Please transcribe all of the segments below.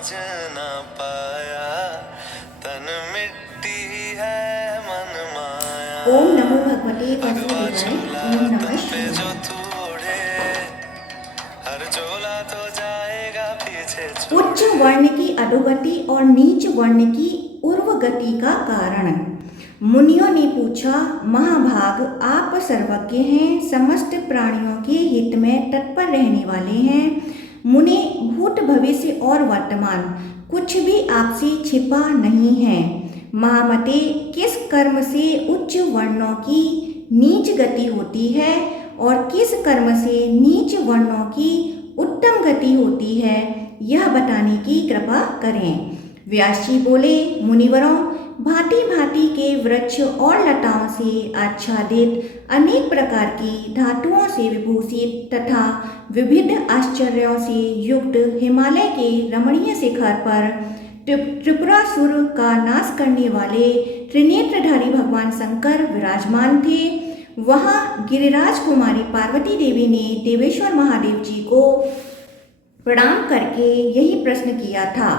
समझ ना पाया, तन मिट्टी है मन माया। ओम नमो भगवते भगवा वासुदेवाय। चोला ओम तन नमः पे जो शिवाय। तू ओढ़े, हर चोला तो जाएगा पीछे उच्च छोड़े। वर्ण की अधोगति और नीच वर्ण की ऊर्ध्वगति का कारण। मुनियों ने पूछा, महाभाग, आप सर्वज्ञ हैं, समस्त प्राणियों के हित में तत्पर रहने वाले हैं। मुने, भूत भविष्य और वर्तमान कुछ भी आपसे छिपा नहीं है। महामते, किस कर्म से उच्च वर्णों की नीच गति होती है और किस कर्म से नीच वर्णों की उत्तम गति होती है, यह बताने की कृपा करें। व्यास जी बोले, मुनिवरों, भांति भांति के वृक्ष और लताओं से आच्छादित, अनेक प्रकार की धातुओं से विभूषित तथा विविध आश्चर्यों से युक्त हिमालय के रमणीय शिखर पर त्रिपुरासुर का नाश करने वाले त्रिनेत्रधारी भगवान शंकर विराजमान थे। वहां गिरिराज कुमारी पार्वती देवी ने देवेश्वर महादेव जी को प्रणाम करके यही प्रश्न किया था।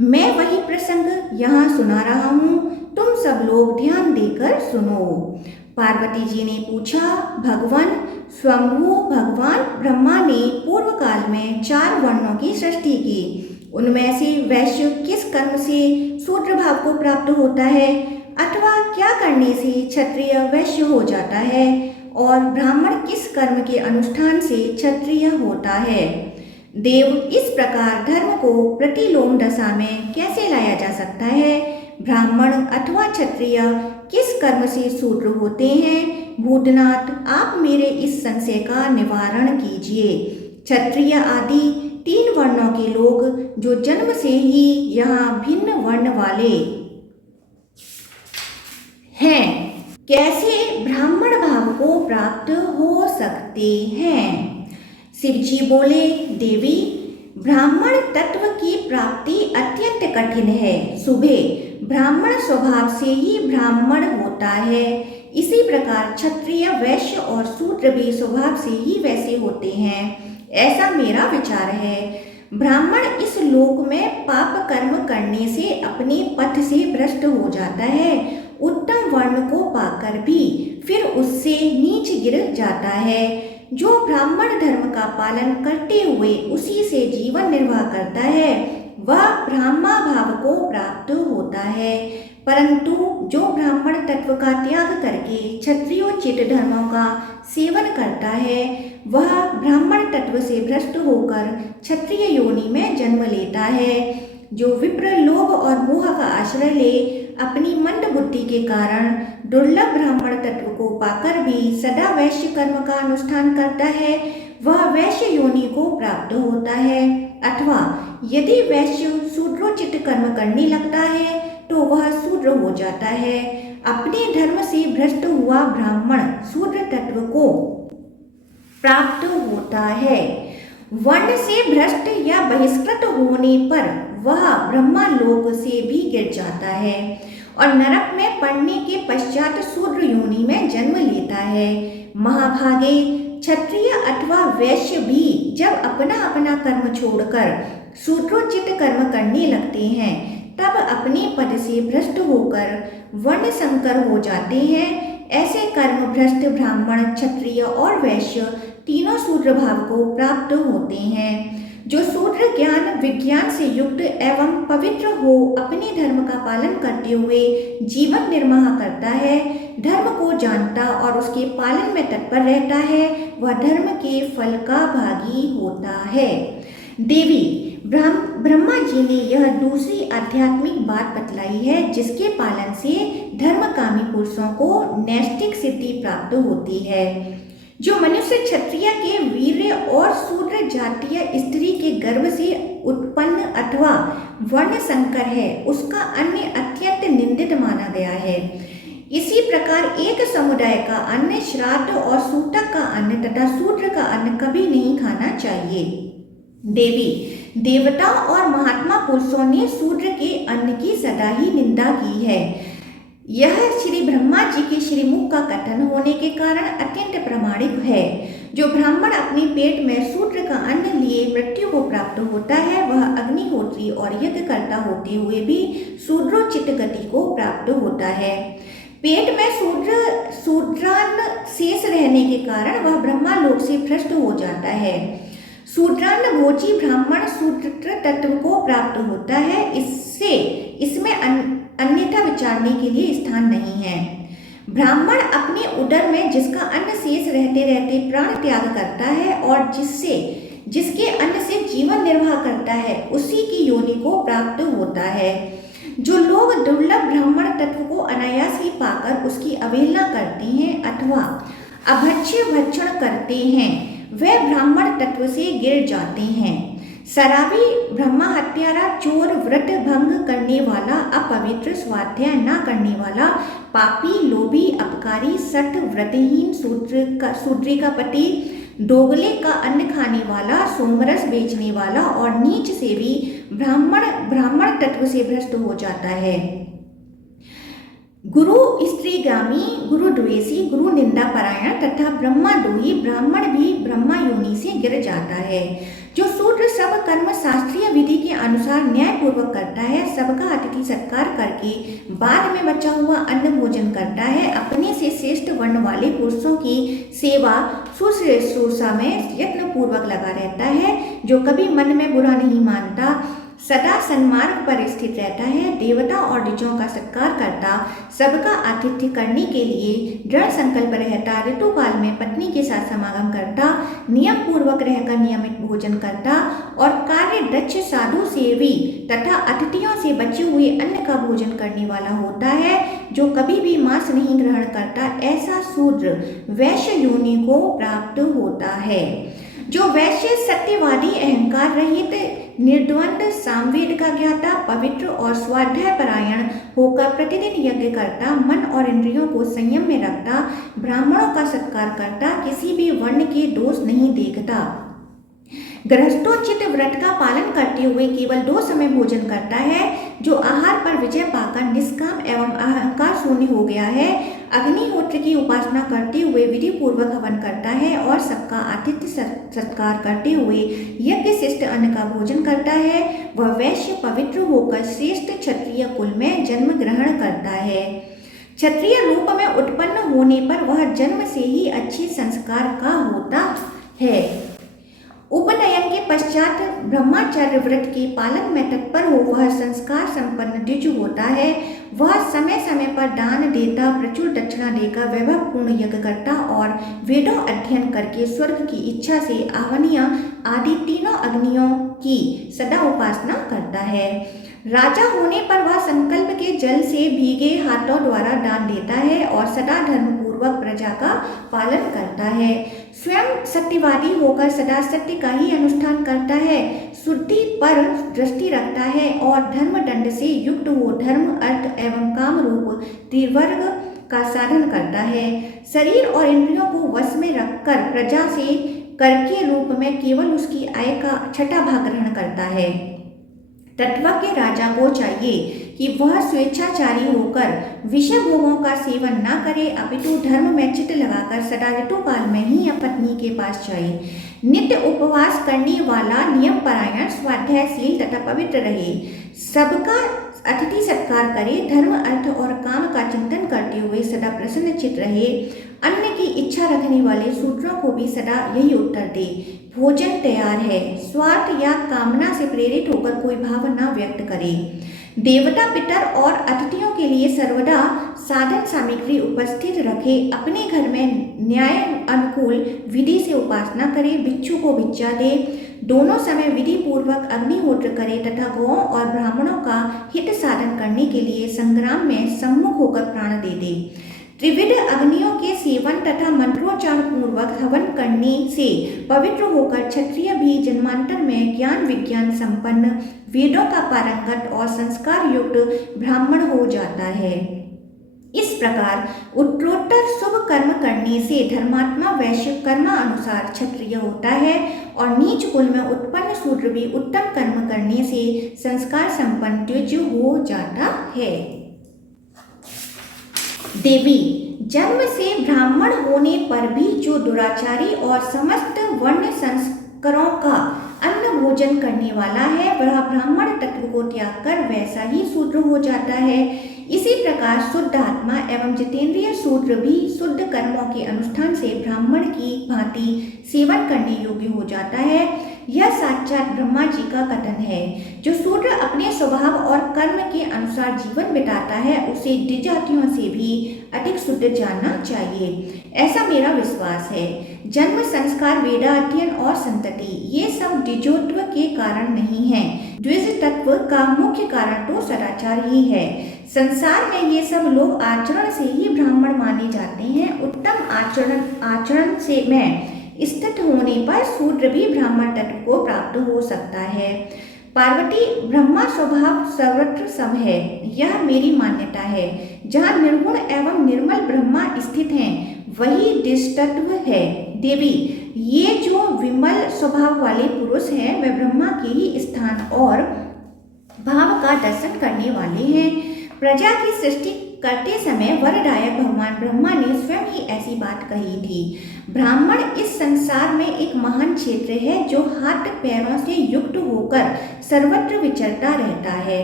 मैं वही प्रसंग यहाँ सुना रहा हूँ, तुम सब लोग ध्यान देकर सुनो। पार्वती जी ने पूछा, भगवान, स्वयंभू भगवान ब्रह्मा ने पूर्व काल में 4 वर्णों की सृष्टि की। उनमें से वैश्य किस कर्म से शूद्र भाव को प्राप्त होता है, अथवा क्या करने से क्षत्रिय वैश्य हो जाता है, और ब्राह्मण किस कर्म के अनुष्ठान से क्षत्रिय होता है। देव, इस प्रकार धर्म को प्रतिलोम दशा में कैसे लाया जा सकता है। ब्राह्मण अथवा क्षत्रिय किस कर्म से शूद्र होते हैं। भूतनाथ, आप मेरे इस संशय का निवारण कीजिए। क्षत्रिय आदि 3 वर्णों के लोग जो जन्म से ही यहाँ भिन्न वर्ण वाले हैं, कैसे ब्राह्मण भाव को प्राप्त हो सकते हैं। शिवजी बोले, देवी, ब्राह्मण तत्व की प्राप्ति अत्यंत कठिन है। सुबह ब्राह्मण स्वभाव से ही ब्राह्मण होता है, इसी प्रकार क्षत्रिय वैश्य और शूद्र भी स्वभाव से ही वैसे होते हैं, ऐसा मेरा विचार है। ब्राह्मण इस लोक में पाप कर्म करने से अपने पथ से भ्रष्ट हो जाता है, उत्तम वर्ण को पाकर भी फिर उससे नीच गिर जाता है। जो ब्राह्मण धर्म का पालन करते हुए उसी से जीवन निर्वाह करता है, वह ब्राह्मा भाव को प्राप्त होता है। परंतु जो ब्राह्मण तत्व का त्याग करके क्षत्रियोचित धर्मों का सेवन करता है, वह ब्राह्मण तत्व से भ्रष्ट होकर क्षत्रिय योनि में जन्म लेता है। जो विप्र लोभ और मोह का आश्रय ले अपनी मंद बुद्धि के कारण दुर्लभ ब्राह्मण तत्व को पाकर भी सदा वैश्य कर्म का अनुष्ठान करता है, वह वैश्य योनि को प्राप्त होता है। अथवा यदि वैश्य शूद्रोचित कर्म करने लगता है तो वह शूद्र हो जाता है। अपने धर्म से भ्रष्ट हुआ ब्राह्मण शूद्र तत्व को प्राप्त होता है। वर्ण से भ्रष्ट या बहिष्कृत होने पर वह ब्रह्मालोक से भी गिर जाता है और नरक में पड़ने के पश्चात शूद्र योनि में जन्म लेता है। महाभागे, क्षत्रिय अथवा वैश्य भी जब अपना अपना कर्म छोड़कर शूद्रोचित कर्म करने लगते हैं, तब अपने पद से भ्रष्ट होकर वर्ण संकर हो जाते हैं। ऐसे कर्म भ्रष्ट ब्राह्मण, क्षत्रिय और वैश्य तीनों शूद्र भाव को प्राप्त होते हैं। जो शूद्र ज्ञान विज्ञान से युक्त एवं पवित्र हो अपने धर्म का पालन करते हुए जीवन निर्वाह करता है, धर्म को जानता और उसके पालन में तत्पर रहता है, वह धर्म के फल का भागी होता है। देवी, ब्रह्मा जी ने यह दूसरी आध्यात्मिक बात बतलाई है, जिसके पालन से धर्मकामी पुरुषों को नैष्ठिक सिद्धि प्राप्त होती है। जो मनुष्य क्षत्रिय के वीर्य और शूद्र जातीय स्त्री के गर्भ से उत्पन्न अथवा वर्ण संकर है, उसका अन्न अत्यंत निंदित माना गया है। इसी प्रकार एक समुदाय का अन्न, श्राद्ध और सूतक का अन्न तथा शूद्र का अन्न कभी नहीं खाना चाहिए। देवी, देवताओं और महात्मा पुरुषों ने शूद्र के अन्न की सदा ही निंदा की है। यह श्री ब्रह्मा जी के श्रीमुख का कथन होने के कारण अत्यंत प्रामाणिक है। जो ब्राह्मण अपने पेट में शूद्र का अन्न लिए मृत्यु को प्राप्त होता है, वह अग्निहोत्र स्त्री और यज्ञकर्ता होते हुए भी शूद्रोचित गति को प्राप्त होता है। पेट में शूद्रान्न शेष रहने के कारण वह ब्रह्मालोक से भ्रष्ट हो जाता है। शूद्रान्न भोजी ब्राह्मण शूद्र तत्व को प्राप्त होता है। इसमें अन्यथा विचारने के लिए स्थान नहीं है। ब्राह्मण अपने उदर में जिसका अन्न शेष रहते रहते प्राण त्याग करता है और जिसके अन्न से जीवन निर्वाह करता है, उसी की योनि को प्राप्त होता है। जो लोग दुर्लभ ब्राह्मण तत्व को अनायास ही पाकर उसकी अवहेलना करते हैं अथवा अभक्ष्य भक्षण करते हैं, वे ब्राह्मण तत्व से गिर जाते हैं। शराबी, ब्रह्मा हत्यारा, चोर, व्रत भंग करने वाला, अपवित्र, स्वाध्याय न करने वाला, पापी, लोभी, अपकारी, सठ, व्रतहीन, शूद्री का पति, दोगले का अन्न खाने वाला, सोमरस बेचने वाला और नीच सेवी ब्राह्मण तत्व से भ्रष्ट हो जाता है। गुरु स्त्रीगामी, गुरु द्वेषी, गुरु निंदा परायण तथा ब्रह्माद्रोही ब्राह्मण भी ब्रह्मा योनि से गिर जाता है। जो शूद्र सब कर्म शास्त्रीय विधि के अनुसार न्यायपूर्वक करता है, सबका अतिथि सत्कार करके बाद में बचा हुआ अन्न भोजन करता है, अपने से श्रेष्ठ वर्ण वाले पुरुषों की सेवा शुश्रूषा में यत्न पूर्वक लगा रहता है, जो कभी मन में बुरा नहीं मानता, सदा सन्मार्ग पर स्थित रहता है, देवता और ऋषियों का सत्कार करता, सबका आतिथ्य करने के लिए दृढ़ संकल्प रहता, ऋतुकाल में पत्नी के साथ समागम करता, नियम पूर्वक रहकर नियमित भोजन करता और कार्य दक्ष साधु सेवी तथा अतिथियों से बचे हुए अन्न का भोजन करने वाला होता है, जो कभी भी मांस नहीं ग्रहण करता, ऐसा शूद्र वैश्य योनि को प्राप्त होता है। जो वैश्य सत्यवादी, अहंकार रहित, निर्द्वंद, सामवेद का ज्ञाता, पवित्र और स्वाध्याय परायण होकर प्रतिदिन यज्ञ करता, मन और इंद्रियों को संयम में रखता, ब्राह्मणों का सत्कार करता, किसी भी वर्ण के दोष नहीं देखता, गृहस्थोचित व्रत का पालन करते हुए केवल 2 समय भोजन करता है, जो आहार पर विजय पाकर निष्काम एवं अहंकार शून्य हो गया है, अग्निहोत्र की उपासना करते हुए विधि पूर्वक हवन करता है और सबका आतिथ्य सत्कार करते हुए यज्ञ शिष्ट अन्न का भोजन करता है, वह वैश्य पवित्र होकर श्रेष्ठ क्षत्रिय कुल में जन्म ग्रहण करता है। क्षत्रिय रूप में उत्पन्न होने पर वह जन्म से ही अच्छे संस्कार का होता है। उपनयन के पश्चात ब्रह्मचर्य व्रत के पालन में तत्पर हो वह संस्कार संपन्न द्विज होता है। वह समय समय पर दान देता, प्रचुर दक्षिणा देकर वैभव पूर्ण यज्ञ करता और वेदों अध्ययन करके स्वर्ग की इच्छा से आवनीय आदि तीनों अग्नियों की सदा उपासना करता है। राजा होने पर वह संकल्प के जल से भीगे हाथों द्वारा दान देता है और सदा धर्मपूर्वक प्रजा का पालन करता है। स्वयं सत्यवादी होकर सदा सत्य का ही अनुष्ठान करता है, शुद्धि पर दृष्टि रखता है और धर्म दंड से युक्त हो धर्म, अर्थ एवं काम रूप त्रिवर्ग का साधन करता है। शरीर और इंद्रियों को वश में रखकर प्रजा से कर के रूप में केवल उसकी आय का 6वां भाग ग्रहण करता है। तत्व के राजा को चाहिए कि वह स्वेच्छाचारी होकर विषय भोगों का सेवन न करे, अपितु धर्म में चित्त लगाकर सदा ऋतुकाल में ही पत्नी के पास जाए। नित्य उपवास करने वाला, नियम परायण, स्वाध्यायशील तथा पवित्र रहे, सबका अतिथि सत्कार करे, धर्म, अर्थ और काम का चिंतन करते हुए सदा प्रसन्नचित्त रहे, अन्न की इच्छा रखने वाले शूद्रों को भी सदा यही उत्तर दे, भोजन तैयार है, स्वार्थ या कामना से प्रेरित होकर कोई भाव न व्यक्त करे, देवता, पितर और अतिथियों के लिए सर्वदा साधन सामग्री उपस्थित रखे, अपने घर में न्याय अनुकूल विधि से उपासना करे, भिक्षु को भिक्षा दे, दोनों समय विधि पूर्वक अग्निहोत्र करे तथा गौओं और ब्राह्मणों का हित साधन करने के लिए संग्राम में सम्मुख होकर प्राण दे दे। त्रिविध अग्नियों के सेवन तथा मंत्रोच्चार पूर्वक हवन करने से पवित्र होकर क्षत्रिय भी जन्मांतर में ज्ञान विज्ञान संपन्न, वेदों का पारंगत और संस्कार युक्त ब्राह्मण हो जाता है। इस प्रकार उत्तरोत्तर शुभ कर्म करने से धर्मात्मा वैश्य कर्मानुसार क्षत्रिय होता है और नीच कुल में उत्पन्न शूद्र भी उत्तम कर्म करने से संस्कार संपन्न द्विज हो जाता है। देवी, जन्म से ब्राह्मण होने पर भी जो दुराचारी और समस्त वर्ण संस्कारों का अन्न भोजन करने वाला है वह ब्राह्मण तत्व को त्याग कर वैसा ही शूद्र हो जाता है। इसी प्रकार शुद्ध आत्मा एवं जितेंद्रिय शूद्र भी शुद्ध कर्मों के अनुष्ठान से ब्राह्मण की भांति सेवन करने योग्य हो जाता है। यह साक्षात ब्रह्मा जी का कथन है। जो शूद्र अपने स्वभाव और कर्म के अनुसार जीवन बिताता है उसे द्विजातियों से भी अधिक शुद्ध जानना चाहिए, ऐसा मेरा विश्वास है। जन्म, संस्कार, वेदाध्ययन और संतति ये सब द्विजोत्व के कारण नहीं है। द्विज तत्व का मुख्य कारण तो सदाचार ही है। संसार में ये सब लोग आचरण से ही ब्राह्मण माने जाते हैं। उत्तम आचरण से में स्थित होने पर शूद्र भी ब्राह्मण तत्व को प्राप्त हो सकता है। पार्वती, ब्रह्मा स्वभाव सर्वत्र सम है, यह मेरी मान्यता है। जहाँ निर्गुण एवं निर्मल ब्रह्मा स्थित हैं वही दिष्टत्व है। देवी, ये जो विमल स्वभाव वाले पुरुष हैं वे ब्रह्मा के ही स्थान और भाव का दर्शन करने वाले हैं। प्रजा की सृष्टि करते समय वरदायक भगवान ब्रह्मा ने स्वयं ही ऐसी बात कही थी। ब्राह्मण इस संसार में एक महान क्षेत्र है जो हाथ पैरों से युक्त होकर सर्वत्र विचरता रहता है।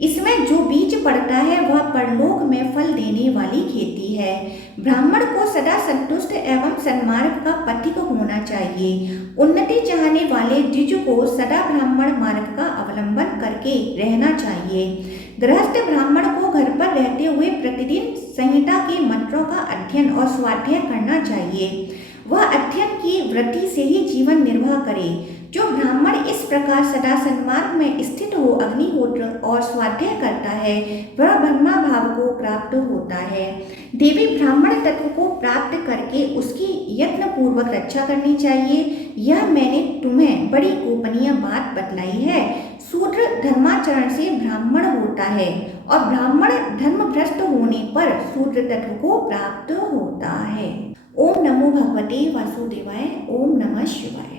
इसमें जो बीज पड़ता है वह परलोक में फल देने वाली खेती है। ब्राह्मण को सदा संतुष्ट एवं सन्मार्ग का पथिक होना चाहिए। उन्नति चाहने वाले द्विज को सदा ब्राह्मण मार्ग का अवलंबन करके रहना चाहिए। गृहस्थ ब्राह्मण को घर पर रहते हुए प्रतिदिन संहिता के मंत्रों का अध्ययन और स्वाध्याय करना चाहिए। वह अध्ययन की वृत्ति से ही जीवन निर्वाह करे। जो ब्राह्मण इस प्रकार सदा सन्मार्ग में स्थित हो अग्निहोत्र और स्वाध्याय करता है वह ब्रह्मा भाव को प्राप्त होता है। देवी, ब्राह्मण तत्व को प्राप्त करके उसकी यत्न पूर्वक रक्षा करनी चाहिए। यह मैंने तुम्हें बड़ी गोपनीय बात बतलाई है। शूद्र धर्माचरण से ब्राह्मण होता है और ब्राह्मण धर्म भ्रष्ट होने पर शूद्र तत्व को प्राप्त होता है। ओम नमो भगवते वासुदेवाय। ओम नमः शिवाय।